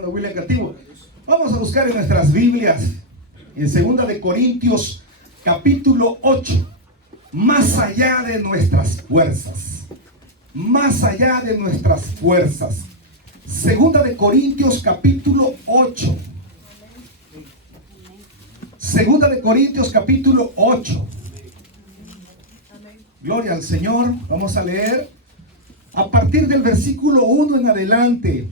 hermano William Cativo. Vamos a buscar en nuestras Biblias, en 2 de Corintios, capítulo 8. Más allá de nuestras fuerzas. Más allá de nuestras fuerzas. 2 de Corintios, capítulo 8. 2 de Corintios, capítulo 8. Gloria al Señor. Vamos a leer a partir del versículo 1 en adelante.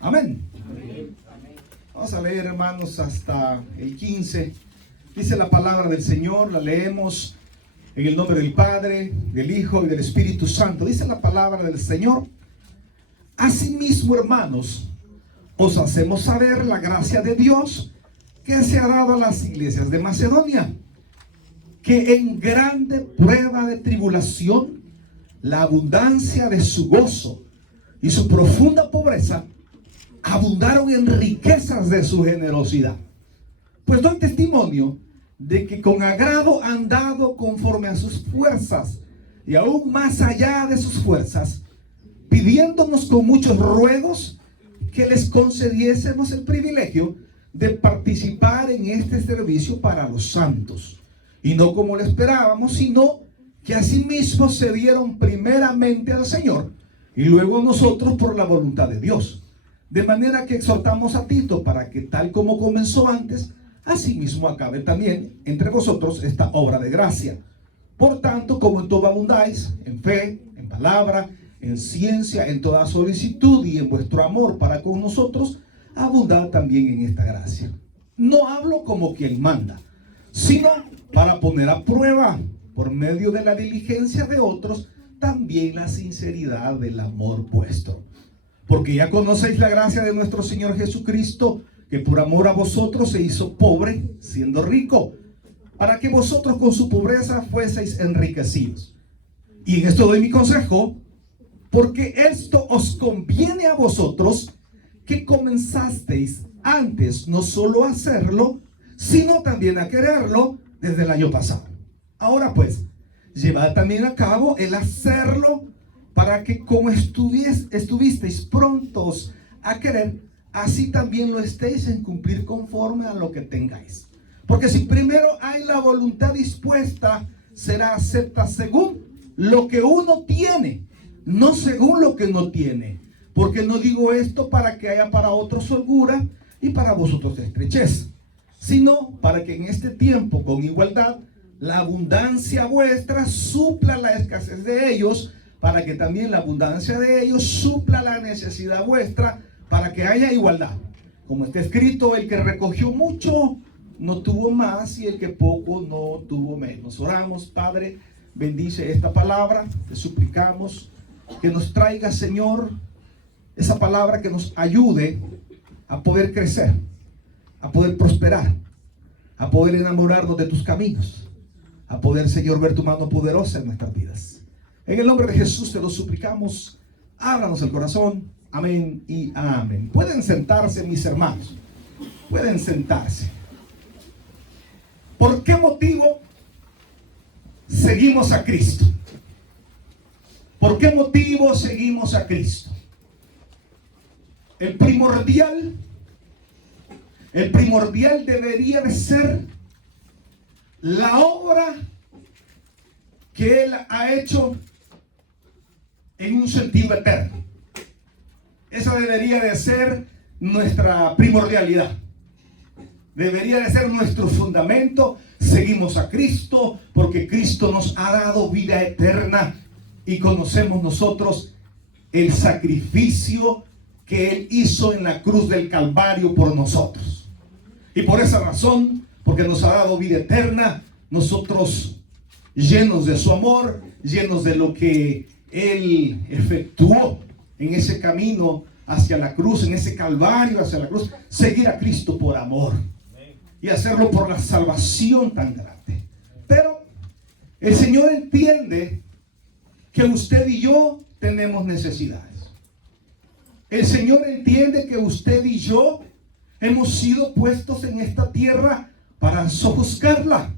Amén. Vamos a leer, hermanos, hasta el 15. Dice la palabra del Señor, la leemos en el nombre del Padre, del Hijo y del Espíritu Santo. Dice la palabra del Señor: asimismo, hermanos, os hacemos saber la gracia de Dios que se ha dado a las iglesias de Macedonia, que en grande prueba de tribulación, la abundancia de su gozo y su profunda pobreza abundaron en riquezas de su generosidad. Pues doy testimonio de que con agrado han dado conforme a sus fuerzas, y aún más allá de sus fuerzas, pidiéndonos con muchos ruegos que les concediésemos el privilegio de participar en este servicio para los santos, y no como lo esperábamos, sino que asimismo se dieron primeramente al Señor y luego nosotros por la voluntad de Dios. De manera que exhortamos a Tito para que, tal como comenzó antes, asimismo acabe también entre vosotros esta obra de gracia. Por tanto, como en todo abundáis, en fe, en palabra, en ciencia, en toda solicitud y en vuestro amor para con nosotros, abundad también en esta gracia. No hablo como quien manda, sino para poner a prueba, por medio de la diligencia de otros, también la sinceridad del amor vuestro. Porque ya conocéis la gracia de nuestro Señor Jesucristo, que por amor a vosotros se hizo pobre, siendo rico, para que vosotros con su pobreza fueseis enriquecidos. Y en esto doy mi consejo, porque esto os conviene a vosotros, que comenzasteis antes no solo a hacerlo, sino también a quererlo desde el año pasado. Ahora pues, llevad también a cabo el hacerlo, para que como estuvisteis prontos a querer, así también lo estéis en cumplir conforme a lo que tengáis. Porque si primero hay la voluntad dispuesta, será acepta según lo que uno tiene, no según lo que no tiene. Porque no digo esto para que haya para otros holgura y para vosotros estrechez, sino para que en este tiempo con igualdad la abundancia vuestra supla la escasez de ellos, para que también la abundancia de ellos supla la necesidad vuestra, para que haya igualdad. Como está escrito, el que recogió mucho no tuvo más, y el que poco no tuvo menos. Oramos. Padre, bendice esta palabra, te suplicamos que nos traiga, Señor, esa palabra que nos ayude a poder crecer, a poder prosperar, a poder enamorarnos de tus caminos, a poder, Señor, ver tu mano poderosa en nuestras vidas. En el nombre de Jesús te lo suplicamos. Ábranos el corazón. Amén y amén. Pueden sentarse, mis hermanos. Pueden sentarse. ¿Por qué motivo seguimos a Cristo? ¿Por qué motivo seguimos a Cristo? El primordial debería de ser la obra que Él ha hecho en un sentido eterno. Esa debería de ser nuestra primordialidad. Debería de ser nuestro fundamento. Seguimos a Cristo porque Cristo nos ha dado vida eterna y conocemos nosotros el sacrificio que Él hizo en la cruz del Calvario por nosotros. Y por esa razón, porque nos ha dado vida eterna, nosotros, llenos de su amor, llenos de lo que Él efectuó en ese camino hacia la cruz, en ese Calvario hacia la cruz, seguir a Cristo por amor y hacerlo por la salvación tan grande. Pero el Señor entiende que usted y yo tenemos necesidades. El Señor entiende que usted y yo hemos sido puestos en esta tierra para sojuzgarla,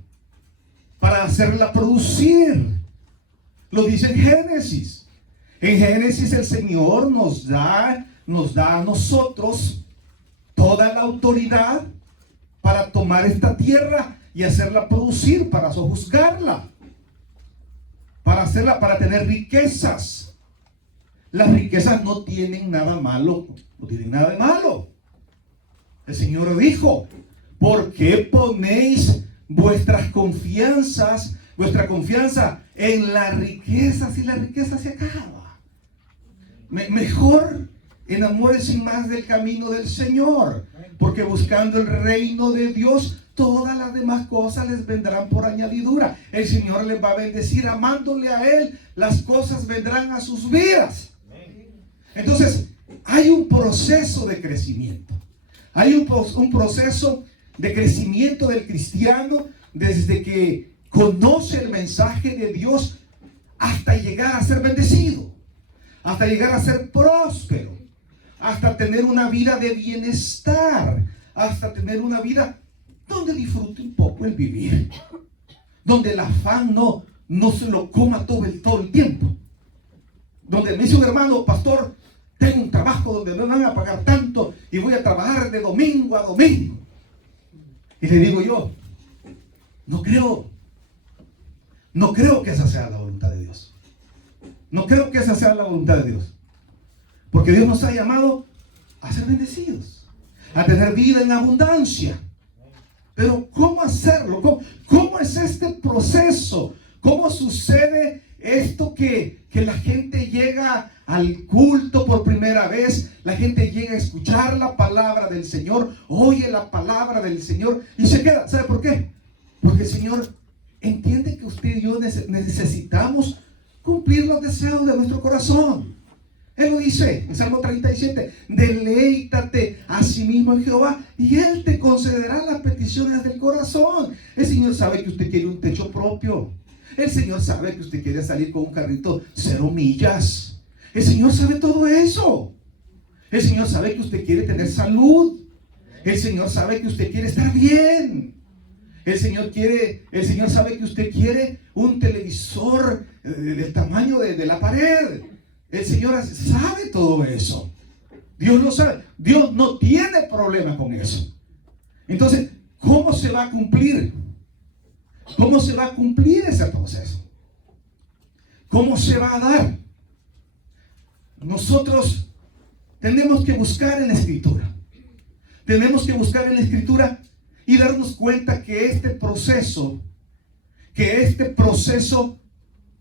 para hacerla producir. Lo dice en Génesis. En Génesis el Señor nos nos da a nosotros toda la autoridad para tomar esta tierra y hacerla producir, para sojuzgarla, para hacerla, para tener riquezas. Las riquezas no tienen nada malo, no tienen nada de malo. El Señor dijo: ¿por qué ponéis vuestra confianza en las riquezas, y la riqueza se acaba? Mejor enamórense más del camino del Señor, porque buscando el reino de Dios, todas las demás cosas les vendrán por añadidura. El Señor les va a bendecir amándole a Él. Las cosas vendrán a sus vidas. Entonces, hay un proceso de crecimiento. Hay un proceso de crecimiento del cristiano desde que conoce el mensaje de Dios hasta llegar a ser bendecido, hasta llegar a ser próspero, hasta tener una vida de bienestar, hasta tener una vida donde disfrute un poco el vivir, donde el afán no se lo coma todo el tiempo, donde me dice un hermano: pastor, tengo un trabajo donde me van a pagar tanto y voy a trabajar de domingo a domingo. Y le digo yo: no creo que esa sea la voluntad de Dios. No creo que esa sea la voluntad de Dios. Porque Dios nos ha llamado a ser bendecidos, a tener vida en abundancia. Pero ¿cómo hacerlo? ¿Cómo es este proceso? ¿Cómo sucede esto que la gente llega al culto por primera vez? La gente llega a escuchar la palabra del Señor, oye la palabra del Señor y se queda. ¿Sabe por qué? Porque el Señor entiende que usted y yo necesitamos cumplir los deseos de nuestro corazón. Él lo dice en Salmo 37: deleítate a sí mismo en Jehová y Él te concederá las peticiones del corazón. El Señor sabe que usted quiere un techo propio. El Señor sabe que usted quiere salir con un carrito 0 millas. El Señor sabe todo eso. El Señor sabe que usted quiere tener salud. El Señor sabe que usted quiere estar bien. El Señor sabe que usted quiere un televisor del tamaño de la pared. El Señor sabe todo eso. Dios lo sabe. Dios no tiene problema con eso. Entonces, ¿cómo se va a cumplir? ¿Cómo se va a cumplir ese proceso? ¿Cómo se va a dar? Nosotros tenemos que buscar en la Escritura. Tenemos que buscar en la Escritura y darnos cuenta que este proceso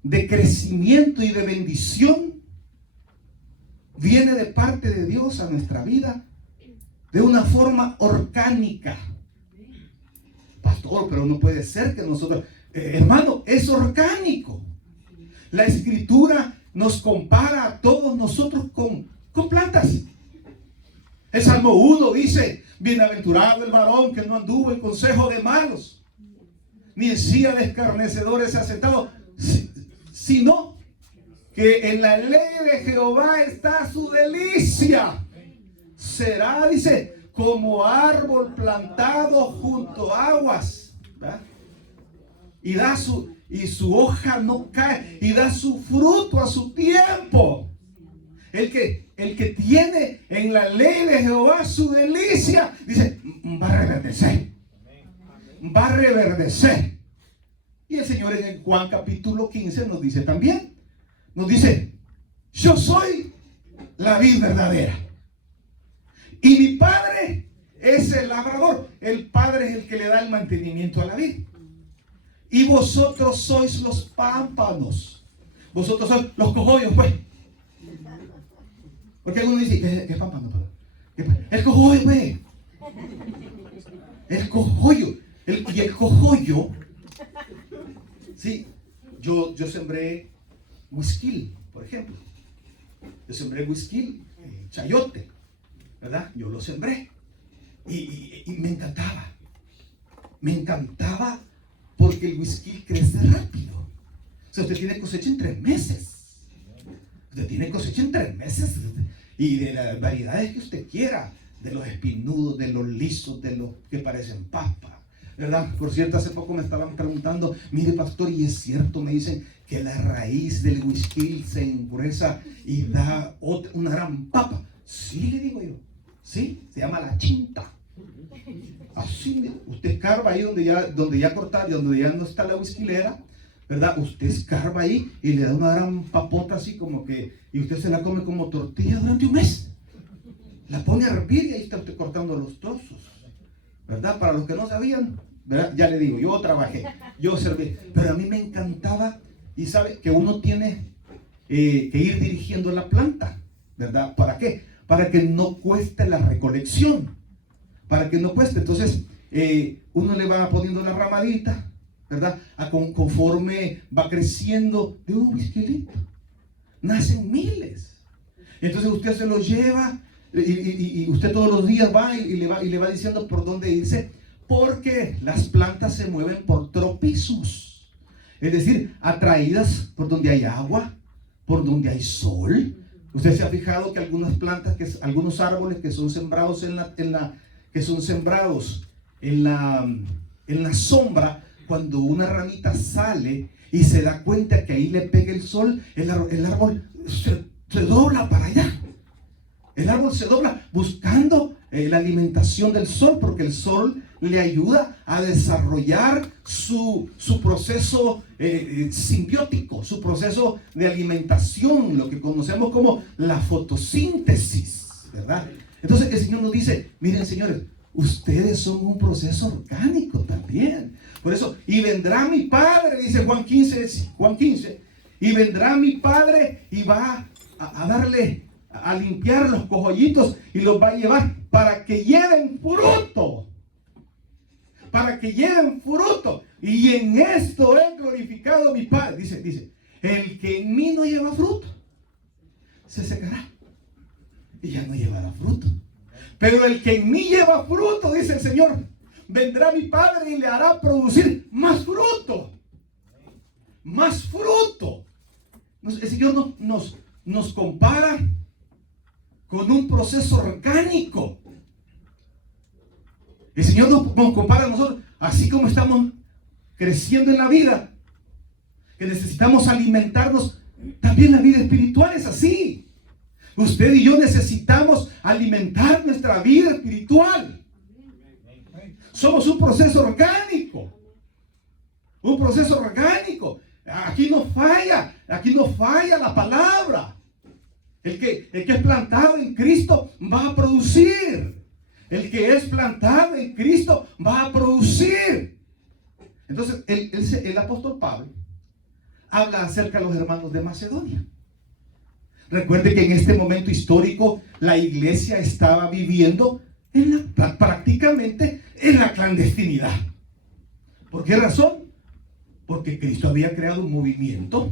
de crecimiento y de bendición viene de parte de Dios a nuestra vida de una forma orgánica. Pastor, pero no puede ser que nosotros... hermano, es orgánico. La Escritura nos compara a todos nosotros con plantas. El Salmo 1 dice: bienaventurado el varón que no anduvo en consejo de malos, ni en silla de escarnecedores se ha sentado, sino que en la ley de Jehová está su delicia. Será, dice, como árbol plantado junto a aguas, ¿verdad? Y su hoja no cae, y da su fruto a su tiempo. El que tiene en la ley de Jehová su delicia, dice, va a reverdecer. Va a reverdecer. Y el Señor en Juan capítulo 15 nos dice también, nos dice: yo soy la vid verdadera y mi Padre es el labrador. El Padre es el que le da el mantenimiento a la vid. Y vosotros sois los pámpanos. Vosotros sois los cogollos, pues. Porque algunos dicen: ¿qué es pámpano? El cogollo, pues. El cogollo. Y el cogollo, sí, yo sembré huisquil, por ejemplo. Yo sembré huisquil, chayote, ¿verdad? Yo lo sembré. Y me encantaba. Me encantaba porque el huisquil crece rápido. O sea, usted tiene cosecha en 3 meses. Usted tiene cosecha en 3 meses. Y de las variedades que usted quiera. De los espinudos, de los lisos, de los que parecen papa, ¿verdad? Por cierto, hace poco me estaban preguntando: mire, pastor, y es cierto, me dicen que la raíz del huisquil se engruesa y da una gran papa. Sí, le digo yo. Sí, se llama la chinta. Así, usted escarba ahí donde ya cortaron, donde ya no está la whiskylera, ¿verdad? Usted escarba ahí y le da una gran papota así como que, y usted se la come como tortilla durante un mes. La pone a hervir y ahí está usted cortando los trozos, ¿verdad? Para los que no sabían, ¿verdad? Ya le digo, yo trabajé, yo serví, pero a mí me encantaba, y sabe que uno tiene que ir dirigiendo la planta, ¿verdad? ¿Para qué? Para que no cueste la recolección, para que no cueste. Entonces, uno le va poniendo la ramadita, ¿verdad? Conforme va creciendo de un whiskycito, nacen miles. Entonces usted se los lleva y usted todos los días va y le va diciendo por dónde irse, porque las plantas se mueven por tropizos, es decir, atraídas por donde hay agua, por donde hay sol. Usted se ha fijado que algunas plantas, algunos árboles que son sembrados en la sombra, cuando una ramita sale y se da cuenta que ahí le pega el sol, el árbol se dobla para allá. El árbol se dobla buscando la alimentación del sol, porque el sol le ayuda a desarrollar su proceso simbiótico, su proceso de alimentación, lo que conocemos como la fotosíntesis, ¿verdad? Entonces el Señor nos dice, miren señores, ustedes son un proceso orgánico también. Por eso, y vendrá mi Padre, dice Juan 15, y vendrá mi Padre y va a limpiar los cojollitos y los va a llevar para que lleven fruto. Para que lleven fruto. Y en esto he glorificado a mi Padre. Dice, el que en mí no lleva fruto, se secará y ya no llevará fruto. Pero el que en mí lleva fruto, dice el Señor, vendrá mi Padre y le hará producir más fruto. Más fruto. El Señor nos compara con un proceso orgánico. El Señor nos compara a nosotros, así como estamos creciendo en la vida, que necesitamos alimentarnos, también la vida espiritual es así. Usted y yo necesitamos alimentar nuestra vida espiritual. Somos un proceso orgánico. Un proceso orgánico. Aquí no falla la palabra. El que es plantado en Cristo va a producir. El que es plantado en Cristo va a producir. Entonces, el apóstol Pablo habla acerca de los hermanos de Macedonia. Recuerde que en este momento histórico la iglesia estaba viviendo prácticamente en la clandestinidad. ¿Por qué razón? Porque Cristo había creado un movimiento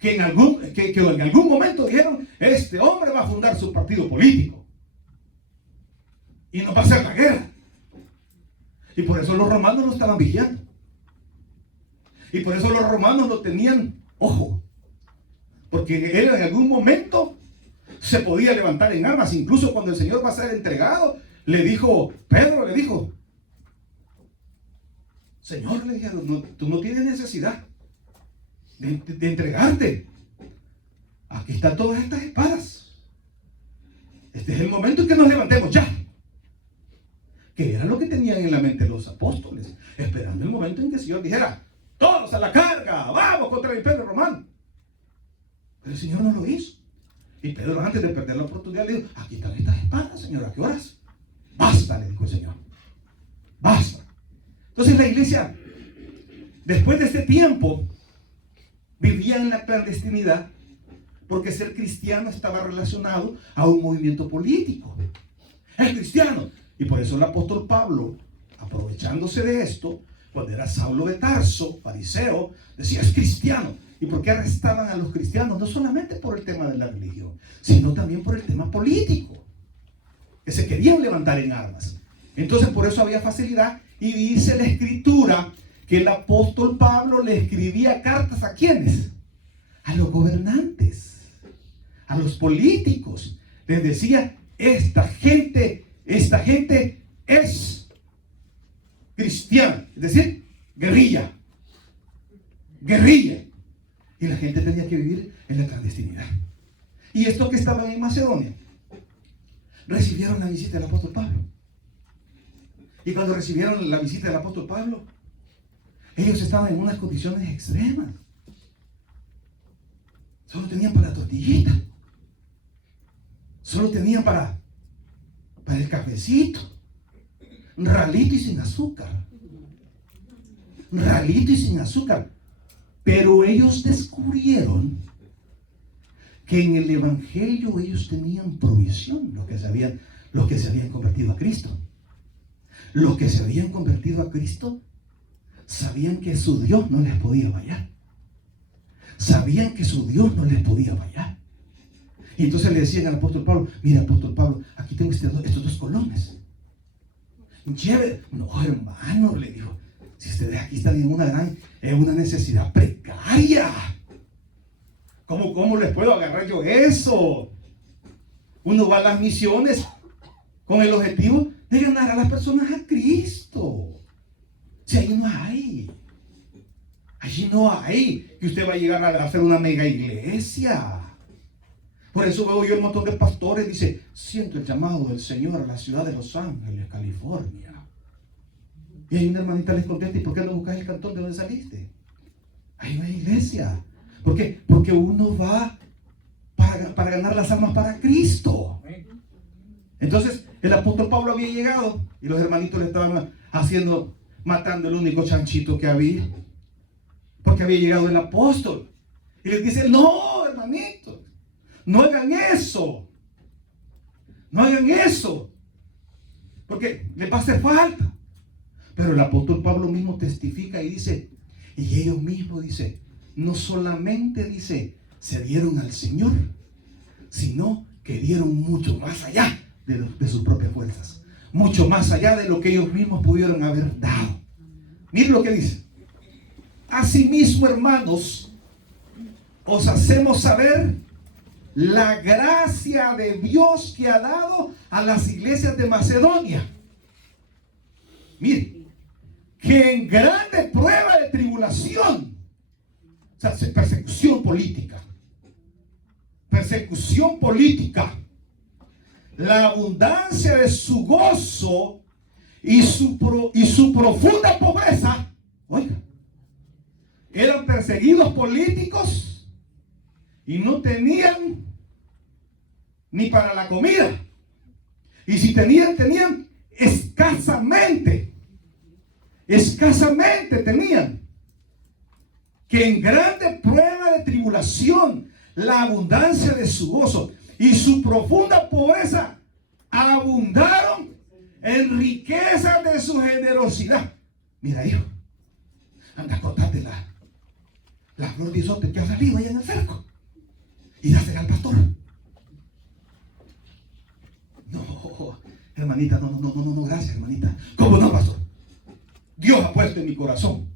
que en algún momento dijeron, este hombre va a fundar su partido político y nos va a hacer la guerra. Y por eso los romanos lo estaban vigilando. Y por eso los romanos lo tenían ojo. Porque él en algún momento se podía levantar en armas. Incluso cuando el Señor va a ser entregado, Pedro le dijo, Señor, le dijeron, tú no tienes necesidad de entregarte. Aquí están todas estas espadas. Este es el momento en que nos levantemos ya. Que era lo que tenían en la mente los apóstoles, esperando el momento en que el Señor dijera, todos a la carga, vamos contra el imperio romano. Pero el Señor no lo hizo. Y Pedro, antes de perder la oportunidad, le dijo, aquí están estas espadas, Señor, ¿a qué horas? Basta, le dijo el Señor. Basta. Entonces la iglesia, después de este tiempo, vivía en la clandestinidad, porque ser cristiano estaba relacionado a un movimiento político. Es cristiano. Y por eso el apóstol Pablo, aprovechándose de esto, cuando era Saulo de Tarso, fariseo, decía, es cristiano. ¿Y por qué arrestaban a los cristianos? No solamente por el tema de la religión, sino también por el tema político, que se querían levantar en armas. Entonces por eso había facilidad, y dice la escritura que el apóstol Pablo le escribía cartas ¿a quiénes? A los gobernantes, a los políticos. Les decía, esta gente es cristiana, es decir, guerrilla. Y la gente tenía que vivir en la clandestinidad. Y esto que estaban en Macedonia, recibieron la visita del apóstol Pablo. Y cuando recibieron la visita del apóstol Pablo, ellos estaban en unas condiciones extremas. Solo tenían para la tortillita. Solo tenían para el cafecito. Ralito y sin azúcar. Ralito y sin azúcar. Pero ellos descubrieron que en el evangelio ellos tenían provisión, los que se habían convertido a Cristo. Los que se habían convertido a Cristo sabían que su Dios no les podía fallar. Sabían que su Dios no les podía fallar. Y entonces le decían al apóstol Pablo: mira, apóstol Pablo, aquí tengo estos 2 colones. Lleve. No, hermano, le dijo, si ustedes aquí están en una necesidad precaria, ¿cómo les puedo agarrar yo eso? Uno va a las misiones con el objetivo de ganar a las personas a Cristo. Si ahí no hay. Allí no hay que usted va a llegar a hacer una mega iglesia. Por eso veo yo un montón de pastores, dice: siento el llamado del Señor a la ciudad de Los Ángeles, California. Y ahí una hermanita les contesta: ¿y por qué no buscas el cantón de donde saliste? Ahí no hay iglesia. ¿Por qué? Porque uno va para ganar las almas para Cristo. Entonces el apóstol Pablo había llegado y los hermanitos le estaban matando el único chanchito que había, porque había llegado el apóstol. Y les dice: no, hermanitos, no hagan eso. No hagan eso, porque les va a hacer falta. Pero el apóstol Pablo mismo testifica y dice, y ellos mismos, dice, no solamente, dice, se dieron al Señor, sino que dieron mucho más allá de sus propias fuerzas, mucho más allá de lo que ellos mismos pudieron haber dado. Miren lo que dice: asimismo, hermanos, os hacemos saber la gracia de Dios que ha dado a las iglesias de Macedonia. Miren, que en grande prueba de tribulación, o sea, persecución política, la abundancia de su gozo y su profunda pobreza. Oiga, eran perseguidos políticos y no tenían ni para la comida, y si tenían escasamente tenían. Que en grande prueba de tribulación, la abundancia de su gozo y su profunda pobreza abundaron en riquezas de su generosidad. Mira, hijo, anda a cortarte la flor de isote que ha salido allá en el cerco y dásela al pastor. No, hermanita, no, gracias, hermanita. ¿Cómo no, pastor? Dios ha puesto en mi corazón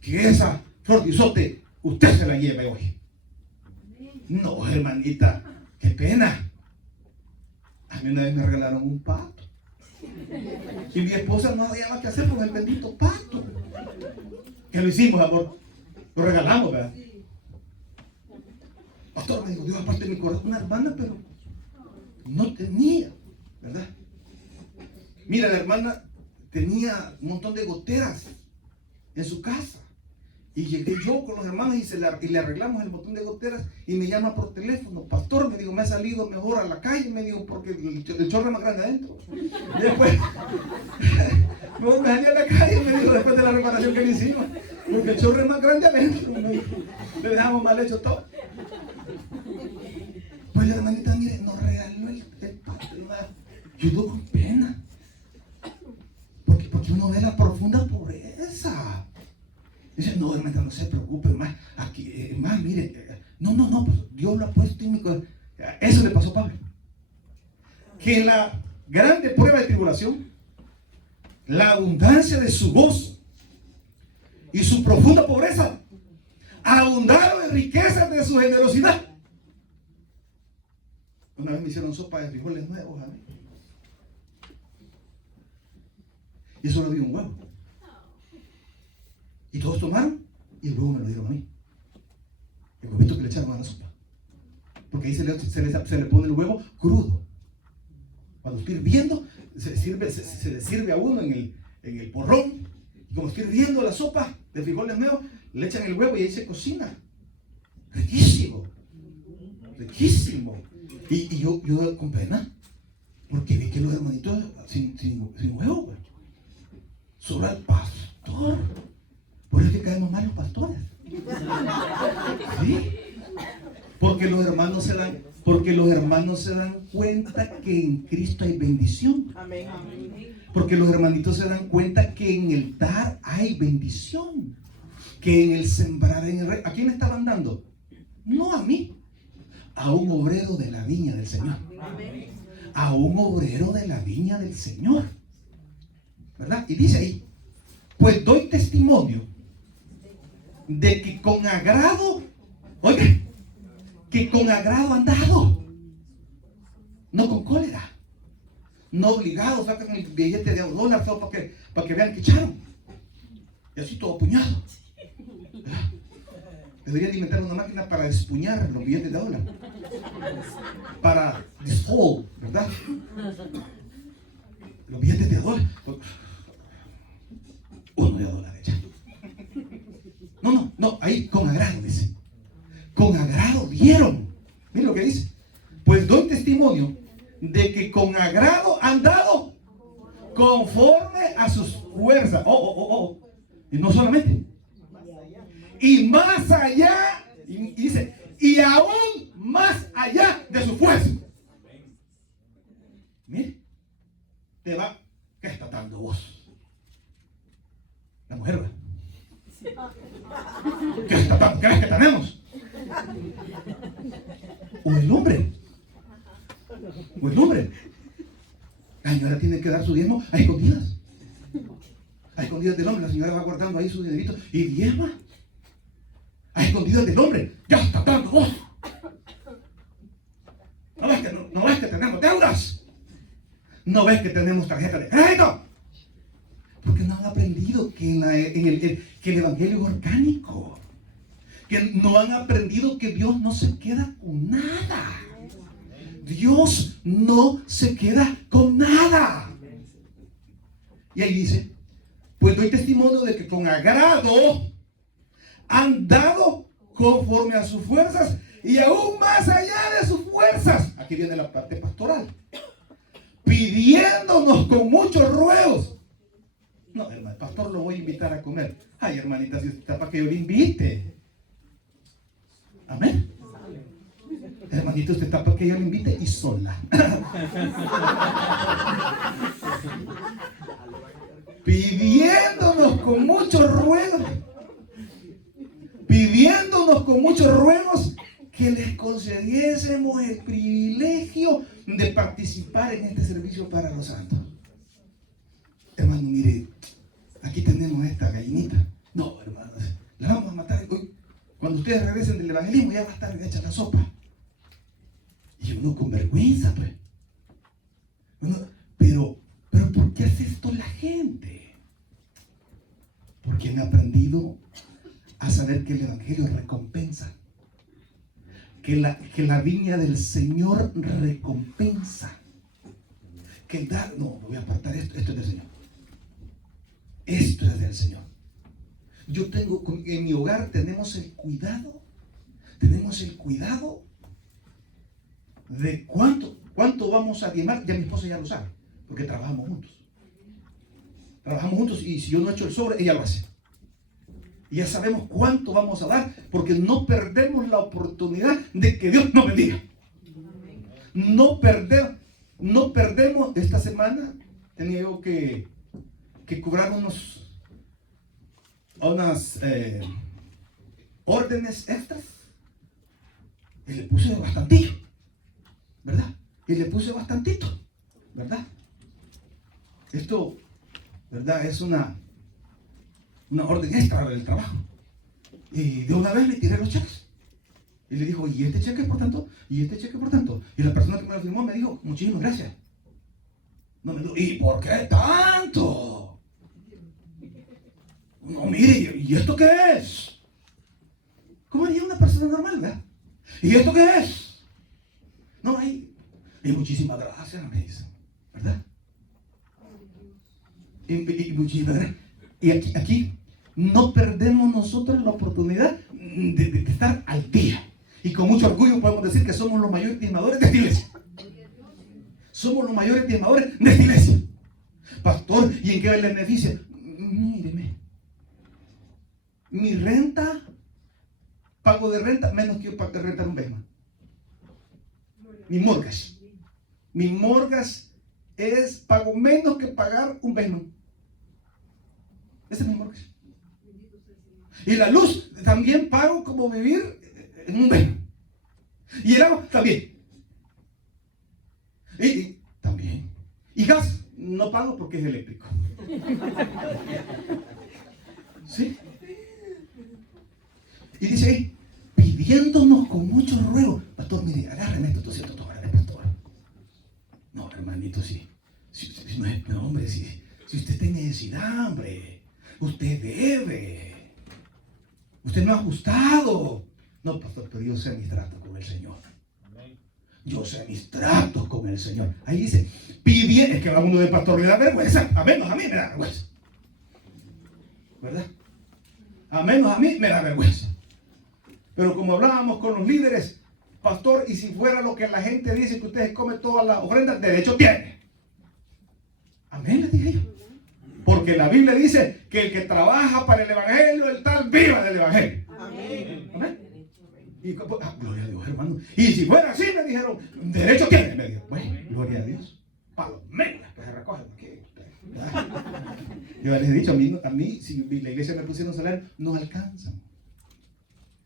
que esa flor de isote usted se la lleve hoy. No, hermanita, qué pena. A mí una vez me regalaron un pato y mi esposa no había nada que hacer con el bendito pato. ¿Qué lo hicimos, amor? Lo regalamos, ¿verdad? Pastor, me dijo, Dios ha puesto en mi corazón una hermana, pero no tenía, ¿verdad? Mira, la hermana tenía un montón de goteras en su casa. Y llegué yo con los hermanos y le arreglamos el botón de goteras y me llama por teléfono. Pastor, me dijo, me ha salido mejor a la calle, me dijo, porque el chorro es más grande adentro. Y después, mejor me salí a la calle, me dijo, después de la reparación que le hicimos, porque el chorro es más grande adentro. Le dejamos mal hecho todo. Pues la hermanita, mire, nos regaló el pato. Yo tuve con pena. Porque uno ve la profunda pobreza. Dice, no, hermana, no se preocupe, más aquí, más, mire, no, pues Dios lo ha puesto en mi corazón. Eso le pasó a Pablo. Que la grande prueba de tribulación, la abundancia de su gozo y su profunda pobreza abundaron en riquezas de su generosidad. Una vez me hicieron sopa de frijoles nuevos a mí. Y eso no había un huevo. Y todos tomaron y el huevo me lo dieron a mí. El huevito que le echaron a la sopa. porque ahí se le pone el huevo crudo. Cuando está hirviendo, se le sirve a uno en el porrón. Y como está hirviendo la sopa de frijoles nuevos, le echan el huevo y ahí se cocina. Riquísimo. Riquísimo. Y yo con pena, porque vi que los hermanitos sin huevo, pues, sobra el pastor. Por eso es que caemos mal los pastores. ¿Sí? Porque los hermanos se dan cuenta que en Cristo hay bendición. Amén. Porque los hermanitos se dan cuenta que en el dar hay bendición. Que en el sembrar en el rey. ¿A quién estaban dando? No a mí. A un obrero de la viña del Señor. A un obrero de la viña del Señor. ¿Verdad? Y dice ahí, pues doy testimonio de que con agrado, oiga, que con agrado han dado, no con cólera, no obligados, sacan el billete de $1 para que vean que echaron, y así todo puñado. ¿Verdad? Deberían inventar una máquina para despuñar los billetes de $1, para disfold, ¿verdad? Los billetes de $1, $1 ya. No, ahí con agrado dice. Con agrado dieron. Miren lo que dice. Pues doy testimonio de que con agrado han dado conforme a sus fuerzas. Y no solamente. Y más allá, y dice, y aún más allá de su fuerza. Mire, ¿qué está dando vos? La mujer, ¿verdad? ¿Qué crees que tenemos? O el hombre. La señora tiene que dar su diezmo a escondidas. A escondidas del hombre. La señora va guardando ahí su dinerito y diezma. A escondidas del hombre. Ya está dando vos. ¿No ves que tenemos deudas? ¿No ves que tenemos tarjeta de crédito? Porque no han aprendido que el evangelio es orgánico. Que no han aprendido que Dios no se queda con nada. Dios no se queda con nada. Y ahí dice, pues doy testimonio de que con agrado han dado conforme a sus fuerzas y aún más allá de sus fuerzas. Aquí viene la parte pastoral. Pidiéndonos con muchos ruegos. No, hermano, el pastor lo voy a invitar a comer. Ay, hermanita, si está para que yo le invite. Amén. Hermanito, usted está para que yo le invite y sola. Pidiéndonos con muchos ruegos que les concediésemos el privilegio de participar en este servicio para los santos. Hermano, mire, aquí tenemos esta gallinita. No, hermano, la vamos a matar. Cuando ustedes regresen del evangelismo ya va a estar hecha la sopa. Y uno con vergüenza, pues. Pero ¿por qué hace esto la gente? Porque han aprendido a saber que el evangelio recompensa. Que la viña del Señor recompensa. Que el dar, no, voy a apartar esto es del Señor. Esto es del Señor. Yo tengo, en mi hogar tenemos el cuidado de cuánto vamos a diezmar. Ya mi esposa ya lo sabe, porque trabajamos juntos y si yo no echo el sobre, ella lo hace. Y ya sabemos cuánto vamos a dar, porque no perdemos la oportunidad de que Dios nos bendiga. No perdemos. Esta semana tenía yo que cobrar unas órdenes extras y le puse bastantillo, ¿verdad? ¿Verdad? Esto, ¿verdad? Es una orden extra del trabajo. Y de una vez le tiré los cheques. Y le dijo, ¿y este cheque por tanto? ¿Y este cheque por tanto? Y la persona que me lo firmó me dijo, muchísimas gracias. No me dijo, ¿y por qué tanto? No, mire, ¿y esto qué es? ¿Cómo haría una persona normal, verdad? ¿Y esto qué es? No, hay muchísimas gracias, me dicen, ¿verdad? Y muchísimas gracias. Y aquí no perdemos nosotros la oportunidad de estar al día. Y con mucho orgullo podemos decir que somos los mayores diezmadores de esta iglesia. Somos los mayores diezmadores de esta iglesia. Pastor, ¿y en qué le beneficia? Míreme. Mi renta, pago de renta, menos que yo para rentar un Besma. Mi mortgage. Mi mortgage es, pago menos que pagar un Besma. Ese es mi mortgage. Y la luz también pago como vivir en un Besma. Y el agua también. Y también. Y gas no pago porque es eléctrico. ¿Sí? Y dice ahí, pidiéndonos con mucho ruego. Pastor, mire, agárreme esto, pastor. No, hermanito, si no, hombre, si usted está en necesidad, hombre, usted debe. Usted no ha ajustado. No, pastor, pero yo sé mis tratos con el Señor. Yo sé mis tratos con el Señor. Ahí dice, pidiendo, es que a uno del pastor le da vergüenza. A menos a mí me da vergüenza. ¿Verdad? A menos a mí me da vergüenza. Pero como hablábamos con los líderes, pastor, y si fuera lo que la gente dice que ustedes comen todas las ofrendas, derecho tiene. Amén, les dije yo. Porque la Biblia dice que el que trabaja para el evangelio, el tal viva del evangelio. Amén. Amén. Y, gloria a Dios, hermano. Y si fuera así, me dijeron, derecho tiene. Me dijeron, bueno, gloria a Dios. Palomenas que se recogen aquí. Yo les he dicho, a mí si la iglesia me pusiera un salario, no alcanzan.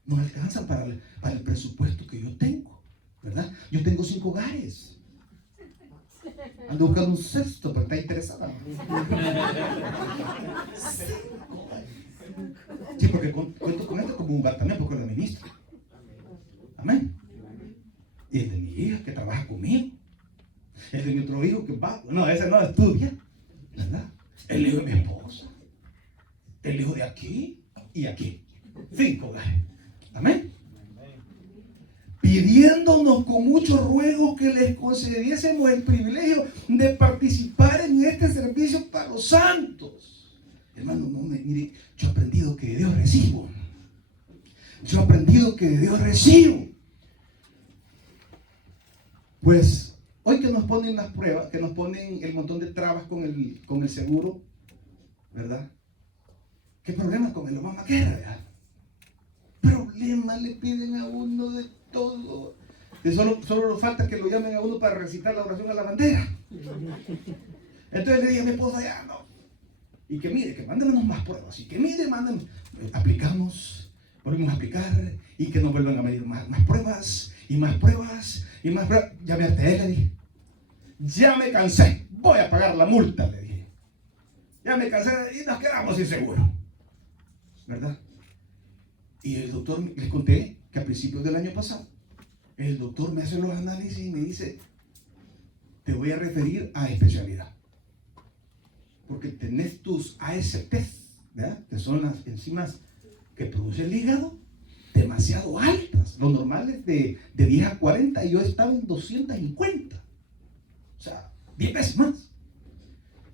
No alcanzan para el presupuesto que yo tengo, ¿verdad? Yo tengo 5 hogares. Ando buscando un sexto, pero está interesada. 5 hogares. Sí, porque cuento con esto como un hogar también, porque lo administro. Amén. Y el de mi hija que trabaja conmigo. El de mi otro hijo que va. No, ese no estudia, ¿verdad? El hijo de mi esposa. El hijo de aquí y aquí. 5 hogares. Amén. Pidiéndonos con mucho ruego que les concediésemos el privilegio de participar en este servicio para los santos. Hermano, no me mire, yo he aprendido que de Dios recibo. Yo he aprendido que de Dios recibo. Pues hoy que nos ponen las pruebas, que nos ponen el montón de trabas con el seguro, ¿verdad? ¿Qué problemas con el Obamacare, verdad? Problemas le piden a uno de todo. Y solo falta que lo llamen a uno para recitar la oración a la bandera. Entonces le dije a mi esposa, ya no. Y que mire, que mándenos más pruebas. Y que mire, mándenos. Aplicamos, volvemos a aplicar. Y que nos vuelvan a medir más pruebas. Y más pruebas. Y más pruebas. Ya me harté, le dije. Ya me cansé. Voy a pagar la multa, le dije. Ya me cansé y nos quedamos sin seguro. ¿Verdad? Y el doctor, les conté que a principios del año pasado, el doctor me hace los análisis y me dice, te voy a referir a especialidad. Porque tenés tus ASTs, ¿verdad? Que son las enzimas que produce el hígado, demasiado altas. Lo normal es de 10 a 40 y yo estaba en 250. O sea, 10 veces más.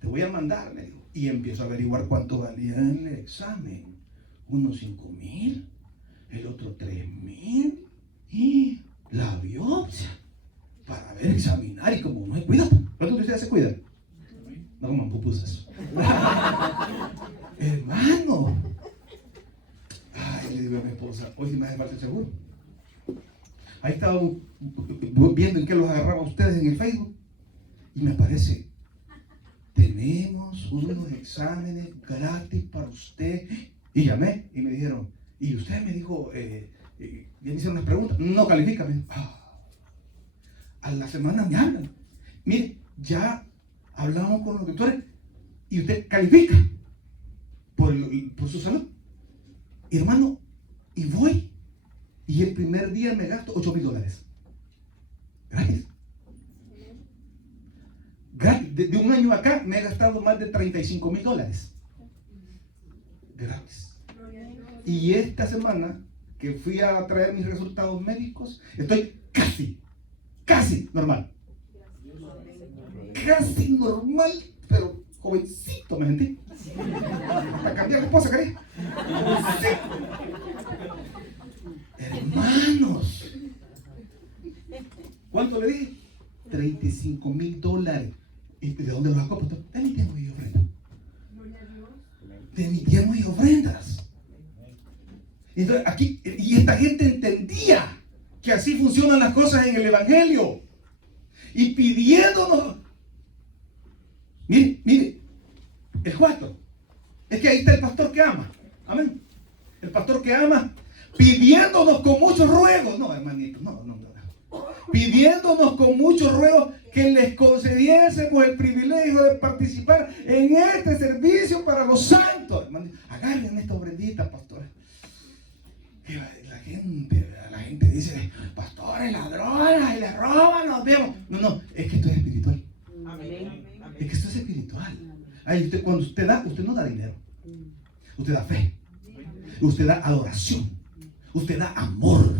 Te voy a mandar, me dijo. Y empiezo a averiguar cuánto valía el examen. Unos 5,000, el otro 3,000. Y la biopsia. Para ver, examinar y como no se cuida. ¿Cuántos de ustedes se cuidan? No coman pupusas. Hermano. Ay, le digo a mi esposa, hoy sí me hace falta el seguro. Ahí estaba viendo en qué los agarraba ustedes en el Facebook. Y me aparece, tenemos unos exámenes gratis para usted. Y llamé y me dijeron, y usted me dijo, me hicieron unas preguntas, no califica. A la semana me hablan. Mire, ya hablamos con los doctores y usted califica por su salud. Y hermano, y voy. Y el primer día me gasto $8,000. Gratis. De un año acá me he gastado más de $35,000. Gratis. Y esta semana que fui a traer mis resultados médicos, estoy casi casi normal. Casi normal, pero jovencito, me sentí. Para cambiar de esposa, ¿querés? Hermanos, ¿cuánto le dije? $35,000. ¿Y de dónde los sacó? De mi diezmos y ofrendas. De mi diezmos y ofrendas. Entonces, aquí, y esta gente entendía que así funcionan las cosas en el Evangelio. Y pidiéndonos. Mire, el 4. Es que ahí está el pastor que ama. Amén. El pastor que ama, pidiéndonos con muchos ruegos. No, hermanito, no. Pidiéndonos con muchos ruegos que les concediésemos el privilegio de participar en este servicio para los santos. Hermanito, agarren esta ofrendita, pastor. La gente dice, pastores, ladrones, y les roban, nos vemos. No, es que esto es espiritual. Amén. Es que esto es espiritual. Ahí cuando usted da, usted no da dinero. Usted da fe. Usted da adoración. Usted da amor.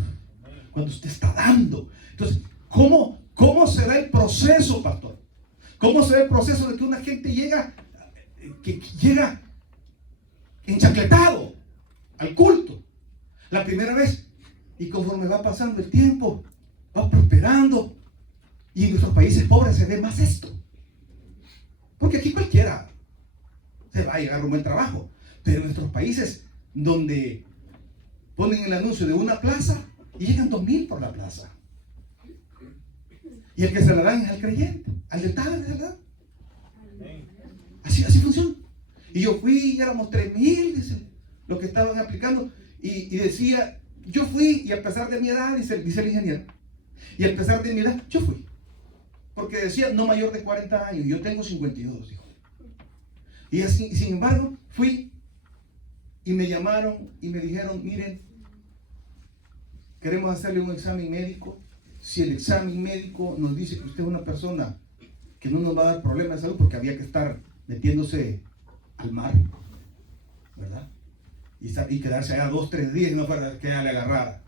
Cuando usted está dando. Entonces, ¿cómo será el proceso, pastor? ¿Cómo será el proceso de que una gente llega enchancletado al culto? La primera vez, y conforme va pasando el tiempo, va prosperando, y en nuestros países pobres se ve más esto, porque aquí cualquiera se va a llegar a un buen trabajo, pero en nuestros países donde ponen el anuncio de una plaza y llegan 2,000 por la plaza, y el que se la dan es al creyente, al del tal, ¿verdad? Así funciona. Y yo fui y éramos 3,000, dice, los que estaban aplicando. Y decía, yo fui, y a pesar de mi edad, dice el ingeniero, y a pesar de mi edad, yo fui. Porque decía, no mayor de 40 años, y yo tengo 52, dijo. Y así, sin embargo, fui, y me llamaron, y me dijeron, miren, queremos hacerle un examen médico. Si el examen médico nos dice que usted es una persona que no nos va a dar problemas de salud, porque había que estar metiéndose al mar, ¿verdad? Y quedarse allá 2-3 días y no para quedarle agarrada.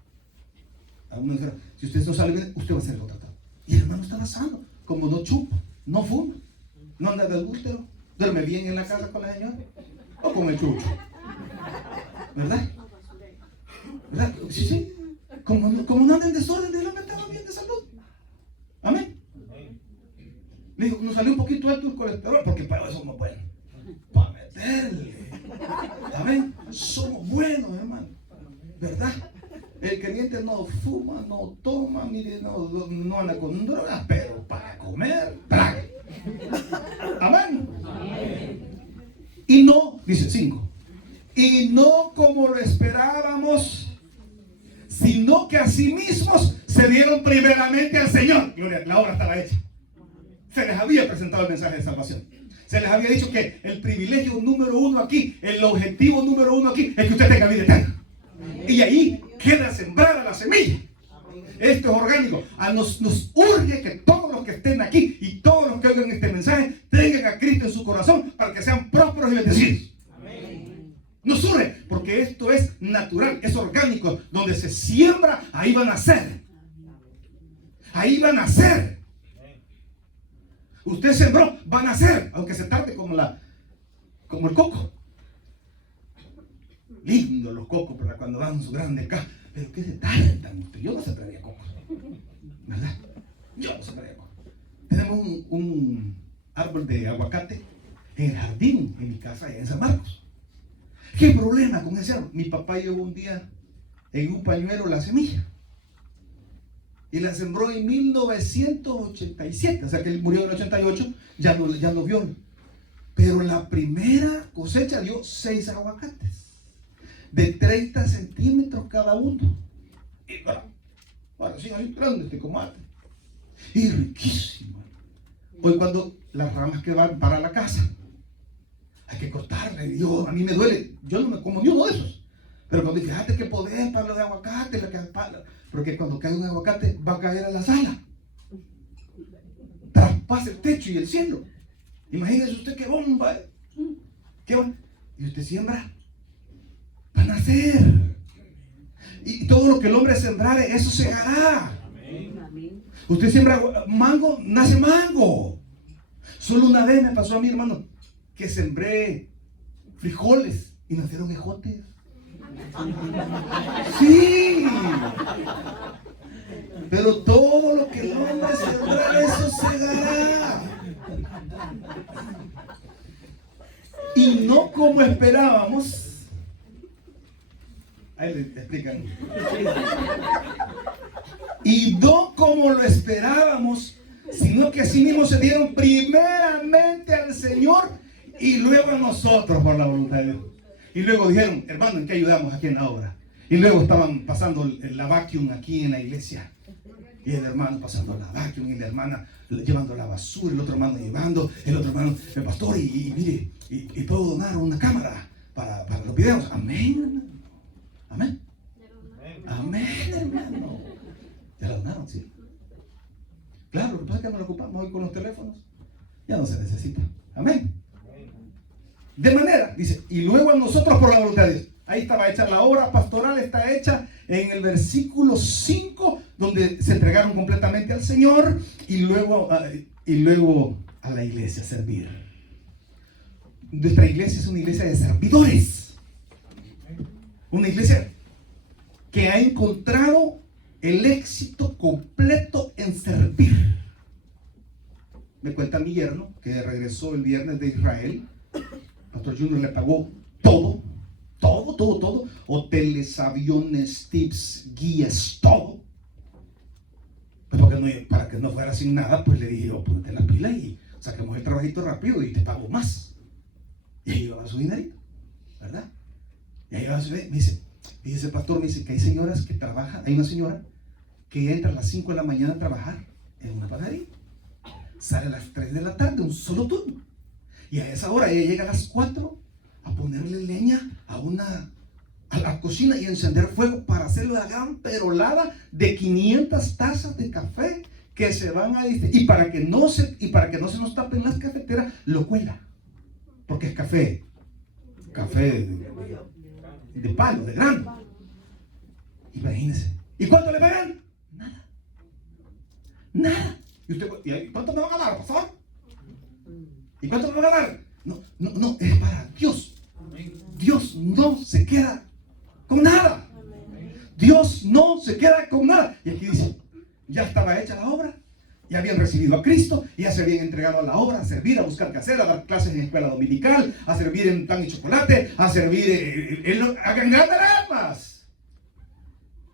Si usted no sale bien, usted va a ser tratado. Y el hermano estaba sano, como no chupa, no fuma, no anda de adúltero, duerme bien en la casa con la señora o con el chucho, ¿verdad? ¿Verdad? Sí. Como no anda en desorden, de la estaba bien de salud. Amén. Le digo, nos salió un poquito alto el colesterol, porque para eso somos buenos. Para meterle. Amén. Somos buenos, hermano. ¿Verdad? El creyente no fuma, no toma, mire, no anda con drogas, pero para comer, trague. Amén. Y no, dice 5. Y no como lo esperábamos, sino que a sí mismos se dieron primeramente al Señor. Gloria, la obra estaba hecha. Se les había presentado el mensaje de salvación. Se les había dicho que el privilegio número 1 aquí, el objetivo número 1 aquí, es que usted tenga vida eterna. Y ahí queda sembrada la semilla. Esto es orgánico. Nos urge que todos los que estén aquí y todos los que oigan este mensaje tengan a Cristo en su corazón para que sean prósperos y bendecidos. Nos urge, porque esto es natural, es orgánico. Donde se siembra, ahí van a nacer. Ahí van a nacer. Usted sembró, va a nacer, aunque se tarde como el coco. Lindo los cocos, ¿verdad? Cuando dan su grande caja. Pero ¿qué se tardan usted? Yo no sembraría cocos, ¿verdad? Yo no sembraría cocos. Tenemos un árbol de aguacate en el jardín, en mi casa, en San Marcos. ¿Qué problema con ese árbol? Mi papá llevó un día en un pañuelo la semilla y la sembró en 1987, o sea que él murió en el 88, ya no vio. Pero la primera cosecha dio 6 aguacates de 30 centímetros cada uno. Y sí, así grande este tomate. Y riquísimo. Hoy cuando las ramas que van para la casa, hay que cortarle. A mí me duele. Yo no me como ni uno de esos. Pero cuando fíjate que poder para lo de aguacate, porque cuando cae un aguacate va a caer a la sala. Traspasa el techo y el cielo. Imagínese usted qué bomba. ¿Qué va? Y usted siembra, va a nacer. Y todo lo que el hombre sembrare, eso segará. Usted siembra mango, nace mango. Solo una vez me pasó a mí, hermano, que sembré frijoles y nacieron ejotes. Sí. Pero todo lo que el hombre sembra, eso segará. Y no como esperábamos. Ahí le explican. Y no como lo esperábamos, sino que así mismo se dieron primeramente al Señor y luego a nosotros por la voluntad de Dios. Y luego dijeron, hermano, ¿en qué ayudamos aquí en la obra? Y luego estaban pasando la vacuum aquí en la iglesia. Y el hermano pasando la vacuum, y la hermana llevando la basura, el otro hermano llevando, el otro hermano, el pastor, y mire, y puedo donar una cámara para los videos. Amén. Amén. Amén, hermano. ¿Ya la donaron? Sí. Claro, lo que pasa es que nos lo ocupamos hoy con los teléfonos. Ya no se necesita. Amén. De manera, dice, y luego a nosotros por la voluntad de Dios. Ahí estaba hecha la obra pastoral, está hecha en el versículo 5, donde se entregaron completamente al Señor y luego a la iglesia a servir. Nuestra iglesia es una iglesia de servidores. Una iglesia que ha encontrado el éxito completo en servir. Me cuenta mi yerno, que regresó el viernes de Israel. Pastor Junior le pagó todo. Hoteles, aviones, tips, guías, todo. Pues para que no fuera sin nada, pues le dije, ponte la pila y saquemos el trabajito rápido y te pago más. Y ahí va su dinerito, ¿verdad? Y ahí va su dinerito. Me dice el pastor, me dice que hay señoras que trabajan. Hay una señora que entra a las 5 de la mañana a trabajar en una panadería. Sale a las 3 de la tarde, un solo turno. Y a esa hora ella llega a las 4 a ponerle leña a la cocina y encender fuego para hacer la gran perolada de 500 tazas de café que se van a distribuir. Y para que no se nos tapen las cafeteras, lo cuela. Porque es café de palo, de grano. Imagínense. ¿Y cuánto le pagan? Nada. ¿Y cuánto me van a dar, por favor? ¿Y cuánto me van a dar? No, es para Dios. Dios no se queda con nada. Dios no se queda con nada. Y aquí dice, ya estaba hecha la obra, ya habían recibido a Cristo, ya se habían entregado a la obra, a servir, a buscar qué hacer, a dar clases en escuela dominical, a servir en pan y chocolate, a servir a ganar almas.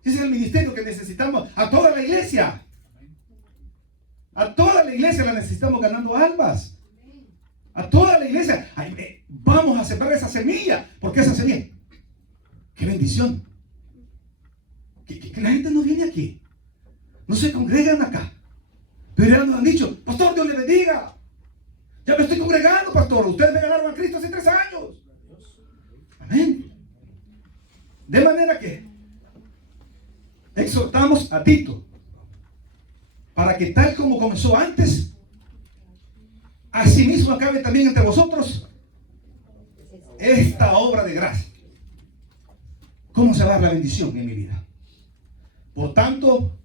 Ese es el ministerio que necesitamos a toda la iglesia. A toda la iglesia la necesitamos ganando almas. A toda la iglesia. Vamos a sembrar esa semilla. ¿Por qué esa semilla? ¡Qué bendición! Que la gente no viene aquí. No se congregan acá. Pero ya nos han dicho, pastor, Dios le bendiga. Ya me estoy congregando, pastor. Ustedes me ganaron a Cristo hace 3 años. Amén. De manera que exhortamos a Tito para que tal como comenzó antes, asimismo acabe también entre vosotros esta obra de gracia. ¿Cómo se va a dar la bendición en mi vida? Por tanto,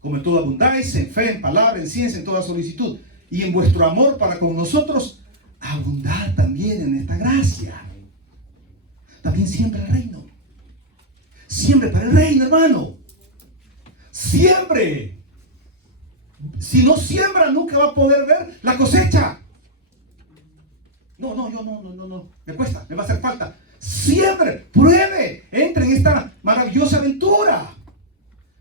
como en todo abundáis, en fe, en palabra, en ciencia, en toda solicitud, y en vuestro amor para con nosotros, abundar también en esta gracia. También siempre el reino. Siempre para el reino, hermano. Siempre. Si no siembra, nunca va a poder ver la cosecha. No. Me cuesta, me va a hacer falta. Siempre, pruebe, entre en esta maravillosa aventura.